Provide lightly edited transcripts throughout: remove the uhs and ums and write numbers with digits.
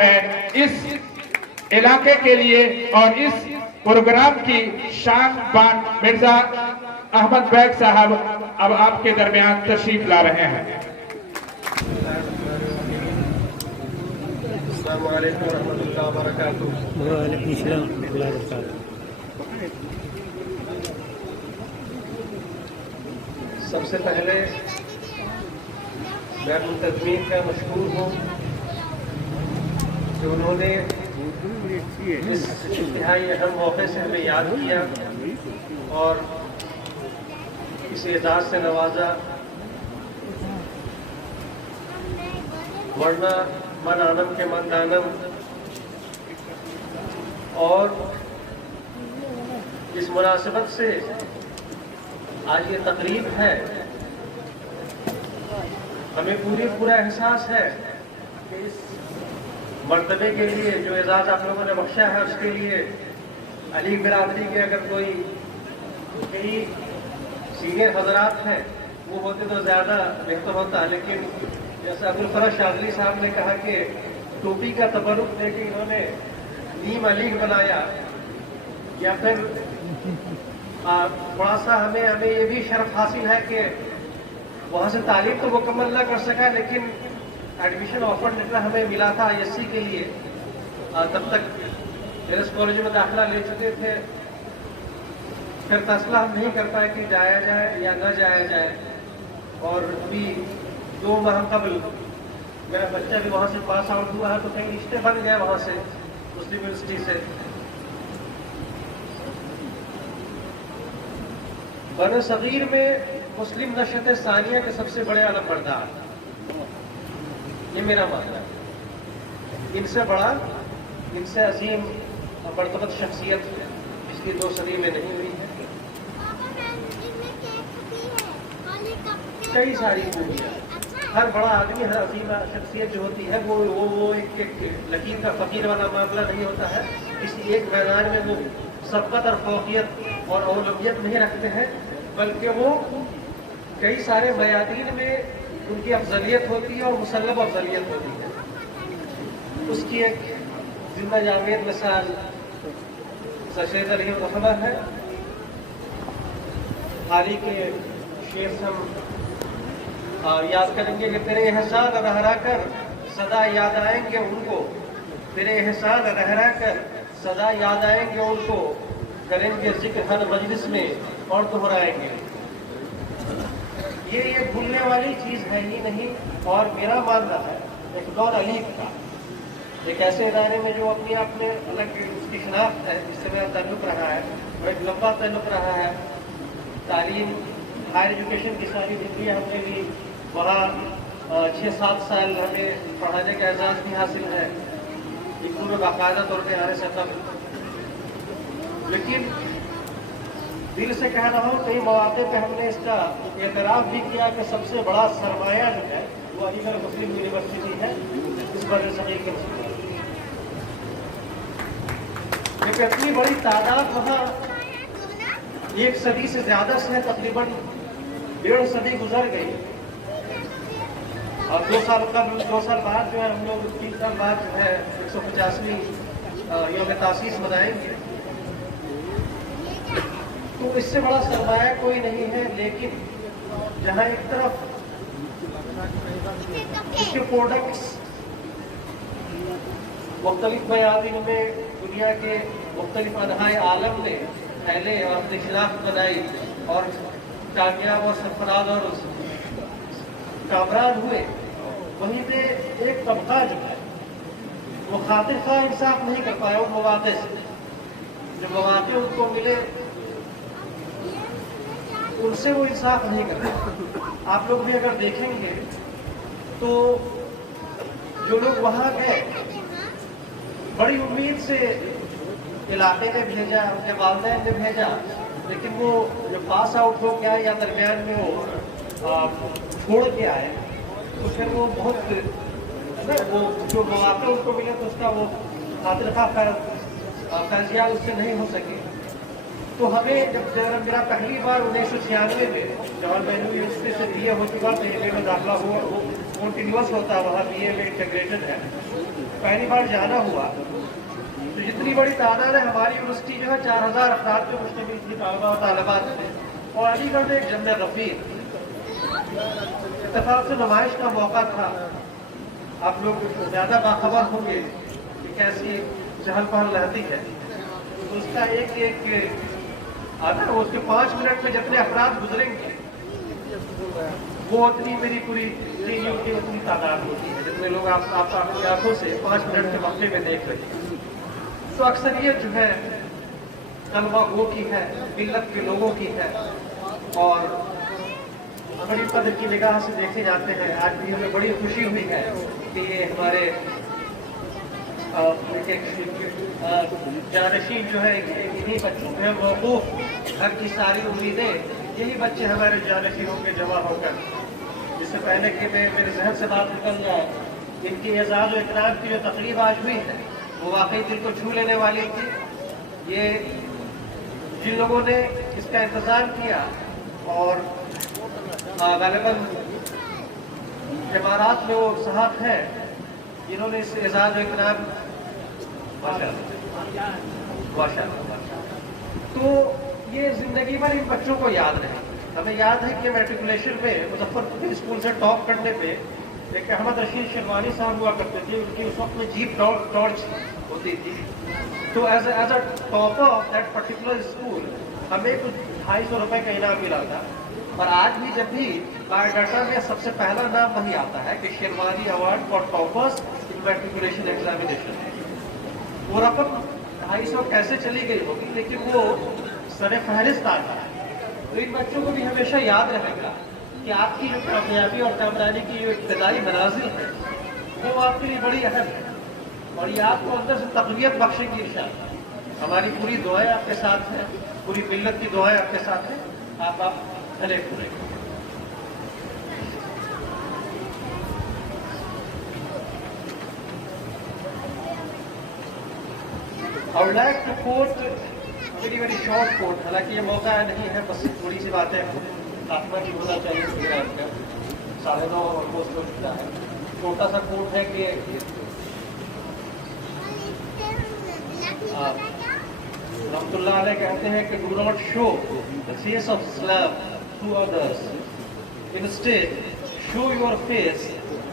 ہے اس علاقے کے لیے اور اس پروگرام کی شان بان مرزا احمد بیگ صاحب اب آپ کے درمیان تشریف لا رہے ہیں۔ السلام علیکم ورحمۃ اللہ وبرکاتہ۔ وعلیکم السلام ورحمۃ اللہ وبرکاتہ۔ سب سے پہلے میں منتظمین کا مشکور ہوں کہ انہوں نے اس انتہائی اہم موقع سے ہمیں یاد کیا اور اس اعزاز سے نوازا، ورنہ من آنم کے من دانم، اور اس مناسبت سے آج یہ تقریب ہے، ہمیں پورا احساس ہے کہ اس مرتبے کے لیے جو اعزاز آپ لوگوں نے بخشا ہے اس کے لیے علی برادری کے اگر کوئی کئی سینئر حضرات ہیں وہ ہوتے تو زیادہ بہتر ہوتا، لیکن جیسا ابوالفرج شاذلی صاحب نے کہا کہ ٹوپی کا تبرک دے کے انہوں نے نیم علی بنایا، یا پھر تھوڑا سا ہمیں یہ بھی شرف حاصل ہے کہ وہاں سے تعلیم تو مکمل نہ کر سکا لیکن ایڈمیشن آفر لیٹر ہمیں ملا تھا ISC کے لیے، تب تک اس کالج میں داخلہ لے چکے تھے، پھر فیصلہ ہم نہیں کر پائے کہ جایا جائے یا نہ جایا جائے، اور ابھی 2 ماہ قبل میرا بچہ بھی وہاں سے پاس آؤٹ ہوا ہے، تو کہیں رشتے بن گئے وہاں سے مسلم یونیورسٹی سے۔ بر صغیر میں مسلم نشأت ثانیہ کے سب سے بڑے علم بردار، یہ میرا ماننا ہے، ان سے بڑا، ان سے عظیم اور مرتبط شخصیت پچھلی 2 صدی میں نہیں ہوئی ہے۔ کئی ساری خوبیاں، ہر بڑا آدمی، ہر عظیم شخصیت جو ہوتی ہے وہ ایک لکیر کا فقیر والا معاملہ نہیں ہوتا ہے، کسی ایک میدان میں وہ سبقت اور فوقیت اور اولویت نہیں رکھتے ہیں، بلکہ وہ کئی سارے میادین میں ان کی افضلیت ہوتی ہے اور مسلم افضلیت ہوتی ہے۔ اس کی ایک زندہ جاوید مثال سید علی الرحمہ ہے، حال ہی کے شعر سے ہم یاد کریں گے کہ تیرے احسان رہ رہ کر سدا یاد آئیں گے ان کو، تیرے احسان رہ رہ کر سدا یاد آئیں گے ان کو، کریں گے ذکر ہر مجلس میں اور دہرائیں گے۔ یہ بھولنے والی چیز ہے ہی نہیں، اور میرا ماننا ہے ایک دور علی کا، ایک ایسے ادارے میں جو اپنی آپ میں الگ اس کی شناخت ہے، جس سے میرا تعلق رہا ہے اور ایک لمبا تعلق رہا ہے، تعلیم ہائر ایجوکیشن کی ساری زندگی ہم نے بھی وہاں 6-7 سال ہمیں پڑھانے کا اعزاز بھی حاصل ہے، اسکول میں باقاعدہ طور پہ آنے سے قبل، لیکن دل سے کہہ رہا ہوں کئی مواقع پہ ہم نے اس کا اعتراف بھی کیا کہ سب سے بڑا سرمایہ جو ہے وہ علی گڑھ مسلم یونیورسٹی ہے اس بر صغیر کے مسلمان، کیونکہ اتنی بڑی تعداد وہاں 1 صدی سے زیادہ سے تقریباً 1.5 صدی گزر گئی، اور 2 سال قبل 2 سال بعد جو ہے ہم لوگ 3 سال بعد جو ہے 150ویں یوم تاسیس منائیں گے، تو اس سے بڑا سرمایہ کوئی نہیں ہے۔ لیکن جہاں ایک طرف اس کے پروڈکٹس مختلف میادین میں دنیا کے مختلف انحائے عالم نے پھیلے اور اپنی شناخت بنائی اور کامیاب اور سرفراز اور کامران ہوئے، وہیں پہ ایک طبقہ جو ہے وہ خاطر خواہ انصاف نہیں کر پایا ان مواقع سے، جو مواقع ان کو ملے ان سے وہ انصاف نہیں کرتے۔ آپ لوگ بھی اگر دیکھیں گے تو جو لوگ وہاں گئے بڑی امید سے علاقے نے بھیجا، ان کے والدین نے بھیجا، لیکن وہ جو پاس آؤٹ ہو کے آئے یا درمیان میں وہ چھوڑ کے آئے، تو پھر وہ بہت وہ جو مواقع ان کو ملے تو اس کا وہ خاطر خواہ فیضیاب اس سے نہیں ہو سکے۔ تو ہمیں جب میرا پہلی بار 1996 میں جواہر لال نہرو یونیورسٹی سے BA ہو چکا، BA میں داخلہ ہوا، وہ کنٹینیوس ہوتا ہے وہاں، BA میں انٹیگریٹڈ ہے، पहली बार जाना हुआ तो जितनी बड़ी तादाद है, हमारी यूनिवर्सिटी जो है 4000 अफराद पे मुश्तमिल थी, तालबा तालिबात थे। और अलीगढ़ में एक जम्मे रफ़ीक इत्तेफाक से नुमाइश का मौका था। आप लोग ज़्यादा बाखबर होंगे कि कैसी चहल पहल रहती है। उसका एक एक आता है, उसके 5 मिनट में जितने अफराद गुजरेंगे वो उतनी मेरी पूरी ट्रेनिंग की उतनी तादाद होती है, जितने लोग आप अपनी आंखों से 5 मिनट के वक्फे में देख रहे हैं। तो अक्सरियत जो है कलमा गो की है, मिल्लत के लोगों की है और बड़ी कदर की निगाह से देखे जाते हैं। आज भी हमें बड़ी खुशी हुई है कि ये हमारे जानशीन जो है इन्हीं बच्चों में मौकूफ घर की सारी उम्मीदें, यही बच्चे हमारे जानशीनों के जमा होकर, इससे पहले कि मेरे जहन से बात निकल जाए, इनकी एजाज़ और इकराम की जो तकरीब आज हुई है वो वाकई दिल को छू लेने वाली थी। ये जिन लोगों ने इसका इंतज़ार किया और ग़ालिबन इमारात में वो साहब हैं जिन्होंने इस एजाज़ और इकराम तो ये जिंदगी भर इन बच्चों को याद रहे। हमें याद है कि मैट्रिकुलेशन में मुजफ्फरपुर स्कूल से टॉप करने पे एक अहमद रशीद शेरवानी साहब हुआ करते थे, उनकी उस वक्त में जीप टॉर्च होती थी। तो as a topper of that particular school हमें कुछ 250 रुपए का इनाम मिला था। और आज भी जब भी बायोडाटा में सबसे पहला नाम वही आता है कि sherwani award for toppers in matriculation examination. वो रकम 250 कैसे चली गई होगी, लेकिन वो सरे फहरिस्त आता है। तो इन बच्चों को भी हमेशा याद रहेगा कि आपकी जो कामयाबी और कामरानी की जो इब्तदाई मनाजिल है वो आपके लिए बड़ी अहम है और ये आपको अंदर से तक़वियत बख्शेगी इंशाअल्लाह। हमारी पूरी दुआएं आपके साथ हैं, पूरी मिल्लत की दुआएं आपके साथ हैं। आप भले पूरे I would like to quote very very short quote। हालांकि ये मौका नहीं है, बस थोड़ी सी बातें खात्मा की होना चाहिए प्रोग्राम का। 9:30 ऑलमोस्ट हो चुका है। छोटा सा कोट है कि रहमतुल्लाह अलैह कहते हैं कि do not show the face of Islam to others, instead show your face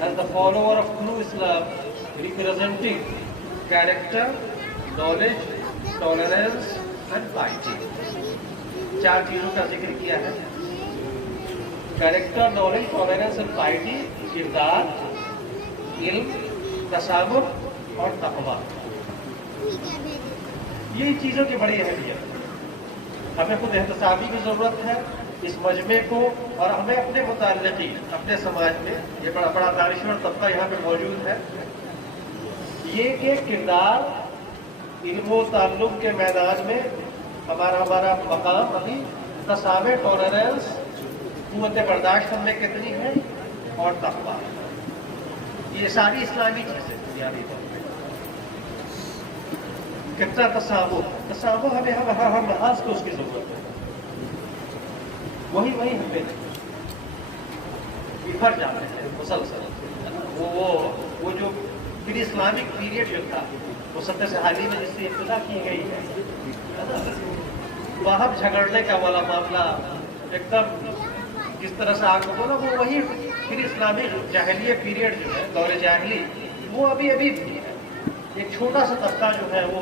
as the follower of true Islam, representing character, knowledge, tolerance and piety. 4 चीजों का जिक्र किया है। Character, knowledge, tolerance and piety, किरदार, इल्म, तसामुह और तक़वा। ये चीजों की बड़ी अहमियत। हमें खुद एहतसाबी की जरूरत है इस मजमे को, और हमें अपने मुताल्लिक़ी अपने समाज में, ये बड़ा बड़ा दानिश्वर तबका यहाँ पे मौजूद है, ये कि किरदार, इल्म ताल्लुक़ के मैदान में हमारा मकाम अभी तसावे, टॉलरेंस, क़ुव्वत बर्दाश्त हमें कितनी है और तक़वा, ये सारी इस्लामी चीज़ें बुनियादी तौर पर। कितना तसावुह हमें हर लिहाज को उसकी जरूरत है। वही हमें बिखर जाते हैं मुसलसल। वो जो फिर इस्लामिक पीरियड जो था वो सत्य से हाल ही में जिससे इब्तिदा की गई है ना, वहाँ झगड़ने का वाला मामला एकदम जिस तरह से आपको बोला, वो वही फिर इस्लामिक जाहिलिया पीरियड जो है, दौरे जाहिली, वो अभी भी है। एक छोटा सा तबका जो है वो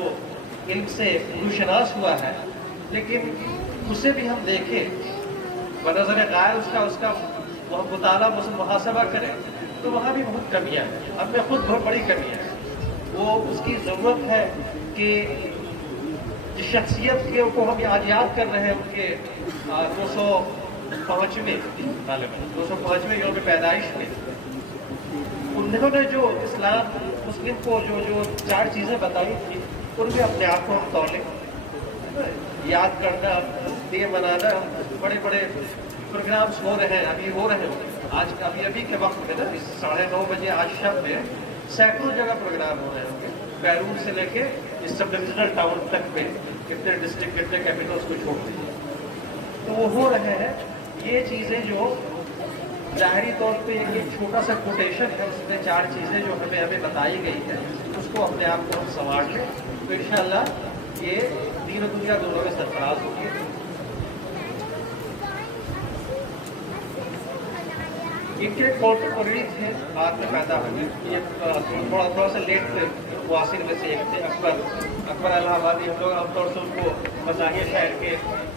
इल्म से रूशनास हुआ है, लेकिन उसे भी हम देखें बनज़र गायर उसका वह मुताला मुहासबा करें तो वहाँ भी बहुत कमियाँ हैं। अब में खुद बहुत बड़ी कमियाँ हैं। वो उसकी ज़रूरत है कि जिस शख्सियत के को हम आज याद कर रहे हैं, उनके 205वें यौम पैदाइश में उन्होंने जो इस्लाम मुस्लिम को जो 4 चीज़ें बताई थी, उनमें अपने आप को हम तौले याद करना, ये मनाना। बड़े बड़े प्रोग्राम्स हो रहे हैं, अभी हो रहे हैं। आज अभी के वक्त में ना 9:30 बजे आज शब में सैकड़ों जगह प्रोग्राम हो रहे होंगे, बैरून से लेके इस सब डिविजनल टाउन तक में, कितने डिस्ट्रिक्ट कितने कैपिटल्स को छोड़ दीजिए, तो वो हो रहे हैं। ये चीज़ें जो ज़ाहिरी तौर पे एक छोटा सा कोटेशन है, उसमें 4 चीज़ें जो हमें बताई गई है, को अपने आप को हम संवार लें तो इंशाअल्लाह ये दीन और दुनिया दोनों में सरफराज होगी। इनके कॉन्टेम्पोररी थे, बाद में पैदा हुए, ये थोड़ा सा लेट वासिल में से एक थे अकबर इलाहाबादी। हम लोग आमतौर से उनको मज़ाहिया शायर के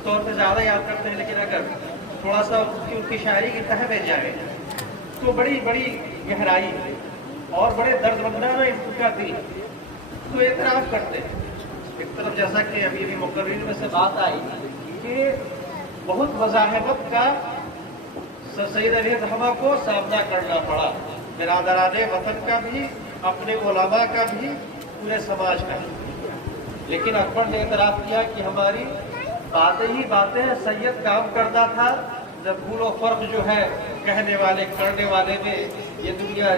तौर पर ज़्यादा याद करते हैं, लेकिन अगर थोड़ा सा उनकी शायरी की तह में जाए तो बड़ी बड़ी गहराई और बड़े दर्दमंदाना इनका दिल तो एतराफ़ करते हैं। एक तरफ जैसा कि अभी मुकर्रिर में से बात आई कि बहुत मज़ाहमत का सैयद अली रहमा को सामना करना पड़ा, बिरादराने वतन का भी, अपने उलमा का भी, पूरे समाज का भी। लेकिन अकबर ने एतराफ़ किया कि हमारी बातें ही बातें, सैयद काम करता था। जब भूल और फर्क जो है कहने वाले करने वाले में, ये दुनिया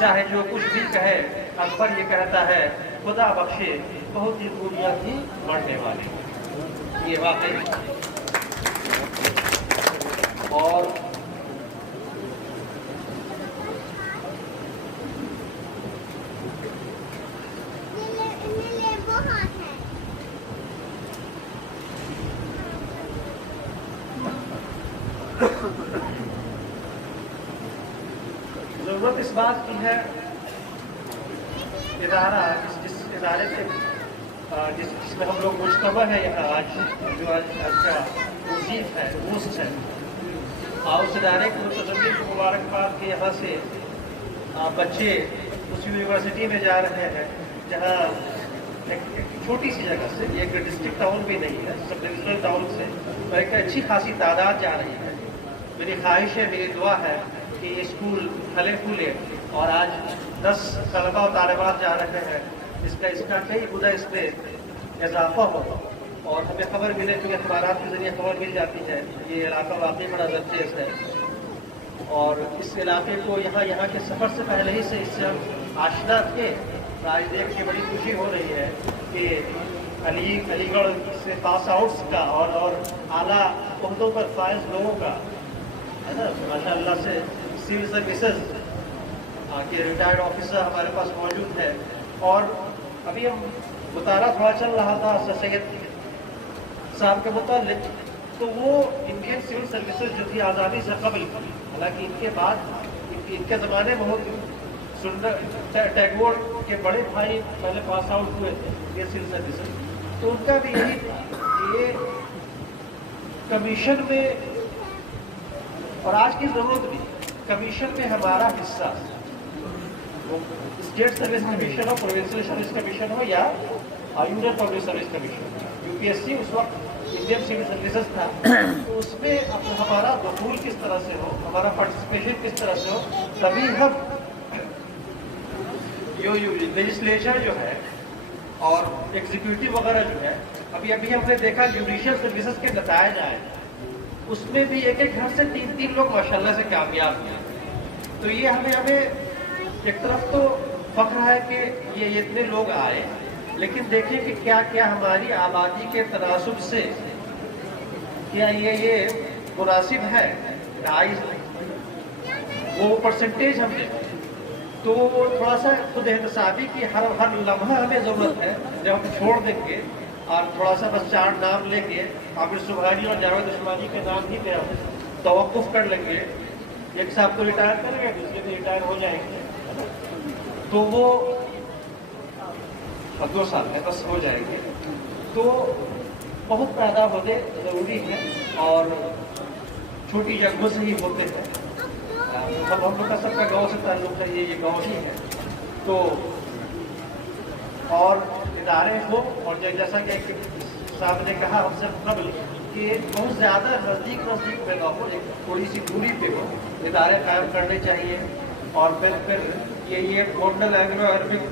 चाहे जो कुछ भी कहे, अकबर ये कहता है खुदा बख्शे बहुत ही दुनिया थी मरने वाली। ये वाकई और जरूरत इस बात की है इदारा जिस इदारे से जिसमें हम लोग मुश्तबा है यहाँ आज जो आज का वजीफ है दोस्त है, और उस इदारे को मुतज़म्मिन को मुबारकबाद के यहाँ से बच्चे उस यूनिवर्सिटी में जा रहे हैं जहाँ एक छोटी सी जगह से, एक डिस्ट्रिक्ट टाउन भी नहीं है, सब डिविजनल टाउन से, तो एक अच्छी खासी तादाद जा रही है। मेरी ख्वाहिश है, मेरी दुआ है कि ये स्कूल फले फूले और आज 10 तलबा और तालिबात जा रहे हैं, इसका कई गुना इसमें इजाफा हो और हमें खबर मिले, क्योंकि अखबारात के जरिए खबर मिल जाती है। ये इलाका वाकई बड़ा जबरदस्त है और इस इलाके को यहाँ के सफ़र से पहले ही से इससे हम आशना थे। आज देख के बड़ी खुशी हो रही है कि अलीगढ़ से पास आउट्स का और आला उहदों पर फाइज लोगों का है ना, माशाअल्लाह से सिविल सर्विसेज के रिटायर्ड ऑफिसर हमारे पास मौजूद है। और अभी हम मुताला थोड़ा चल रहा था सर सैयद साहब के मुतालिक, तो वो इंडियन सिविल सर्विसेज जो थी आज़ादी से कबल, हालांकि इनके बाद इनके ज़माने बहुत सुंदर टैगोर के बड़े भाई पहले पास आउट हुए थे इंडियन सिविल सर्विसेज, तो उनका भी यही ये कमीशन में, और आज की ज़रूरत भी कमीशन में हमारा हिस्सा, वो स्टेट सर्विस कमीशन हो, प्रोविंशियल सर्विस कमीशन हो या union public service commission, UPSC उस वक्त इंडियन सिविल सर्विसेज था, तो उसमें हमारा दखूल किस तरह से हो, हमारा पार्टिसिपेशन किस तरह से हो, तभी हम जो लेजिस्लेचर जो है और एग्जीक्यूटिव वगैरह जो है, अभी हमने देखा जुडिशियल सर्विसेज के नतायज आए, उसमें भी एक घर से 3 लोग माशाल्लाह से कामयाब हैं। तो ये हमें एक तरफ तो फख्र है कि ये इतने लोग आए, लेकिन देखें कि क्या क्या हमारी आबादी के तनासुब से क्या ये मुनासिब है, वो परसेंटेज हम देखें तो थोड़ा सा खुद एहतसाबी की हर लम्हा हमें ज़रूरत है। जब हम छोड़ देंगे और थोड़ा सा बस 4 नाम लेके आबिर सुबहानी और जावेद उस्मानी के नाम ही पे हम तवक्कुफ कर लेंगे, एक साहब तो रिटायर करेंगे, दूसरे भी रिटायर हो जाएंगे, तो वो 2 साल में बस हो जाएंगे, तो बहुत पैदा होने ज़रूरी है और छोटी जगहों से ही होते हैं। हम लोग का सबका गाँव से ताल्लुक है, ये गाँव ही है, तो और इदारे हो, और जैसा कि साहब ने कहा हमसे कबल कि बहुत ज़्यादा नज़दीक में ना हो, एक थोड़ी सी दूरी पे हो, इदारे कायम करने चाहिए। और फिर ये मॉडल एंग्लो अरबिक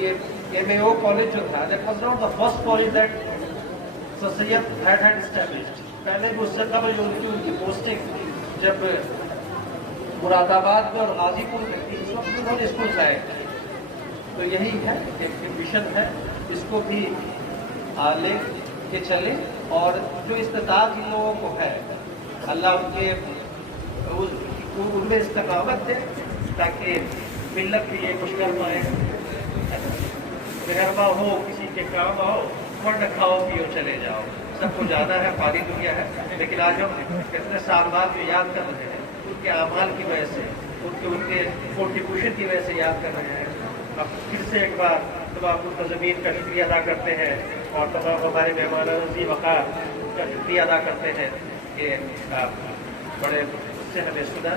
ये MAO कॉलेज जो था, that was not the first college that sir Syed had established. पहले भी उससे कबल जो उनकी पोस्टिंग जब मुरादाबाद में और गाजीपुर में थी, उस वक्त उन्होंने स्कूल लाए। तो यही है, एक मिशन है, इसको भी ले के चले और जो इस्तेताब इन लोगों को है, अल्लाह उनमें इस्तकामत दे ताकि मिल्लत भी ये कुछ कर पाए। मेहरबा हो, किसी के काम आओ, वरना खाओ पियो चले जाओ। सबको जाना है, फानी दुनिया है, लेकिन आज हम कितने साल बाद जो याद कर रहे हैं उनके अमाल की वजह से, उनके कॉन्ट्रीब्यूशन की वजह से याद कर रहे हैं। अब फिर से एक बार तमाम मुंतज़मीन का शुक्रिया अदा करते हैं और तमाम हमारे मेहमान नवाज़ी वक़ार का शुक्रिया अदा करते हैं कि बड़े से हमें सुना।